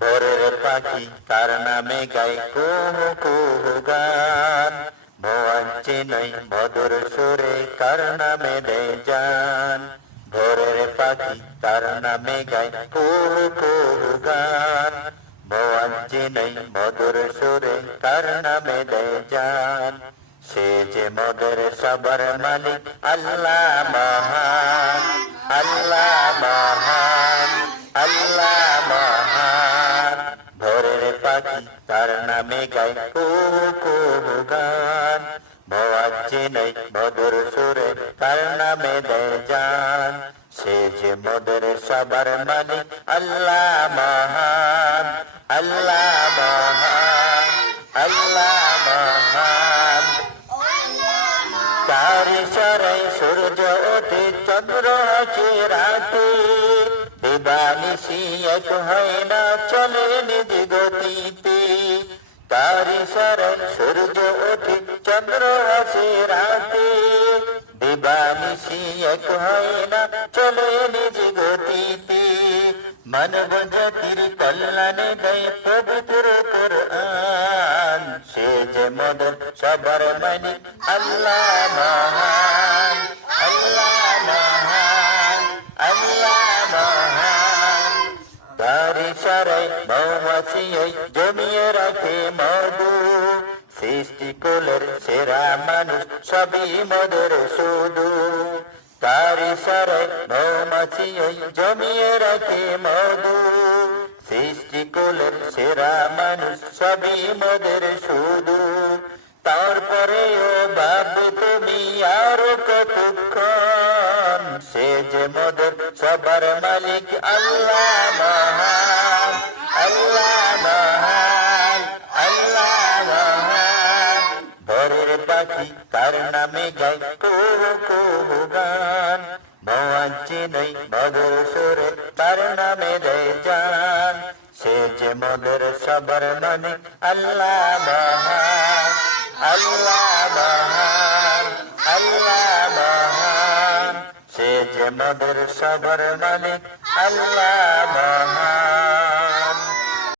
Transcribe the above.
ভোরের পাখি তার নামে গায় কুহু কুহু গান। মোয়াজ্জিন মধুর সুরে কার নামে দেয় জান। ভোরের পাখি তার নামে গায় কুহু কুহু গান। মোয়াজ্জিন মধুর সুরে কার নামে দেয় জান। সে যে মোদের সবার মালিক আল্লাহ মহান, আল্লাহ মহান, আল্লাহ মহান। ভোরের পাখি তার নামে গায় কুহু কুহু গান। মোয়াজ্জিন মধুর সুরে তার নামে দেয় জান। সে যে মোদের সবার মালিক আল্লাহ মহান, আল্লাহ মহান, আল্লাহ মহান। তার ইশারায় সূর্য ওঠে, চন্দ্র আসে রাতে। দিবানিশি এক হয় না, চলে নিজ গতিতে। তার ইশারায় সূর্য ওঠে, চন্দ্র আসে রাতে। দিবানিশি এক হয় না, চলে নিজ গতিতে। মানব জাতির কল্যাণে দেয় পবিত্র কোরআন। সে যে মোদের সবার মালিক আল্লাহ মহান, আল্লাহ মহান, আল্লাহ মহান। তার ইশারায় মৌমাছি জমিয়ে রাখে মধু। সৃষ্টিকুলের সেরা মানুষ সবই মোদের শুধু। তার ইশারায় মৌমাছি জমিয়ে রাখে মধু। সৃষ্টিকুলের সেরা মানুষ সবই মোদের শুধু। তারপরেও ভাববে তুমি আরো কতক্ষণ। সে যে মোদের সবার মালিক আল্লাহ মহান, আল্লাহ মহান, আল্লাহ মহান। ভোরের পাখি তার নামে গায় কুহু কুহু গান। মোয়াজ্জিন মধুর সুরে তার নামে দেয় জান। সে যে মোদের সবার মালিক আল্লাহ মহান, আল্লাহ মহান, আল্লাহ মহান। সে যে মোদের সবার মালিক আল্লাহ মহান।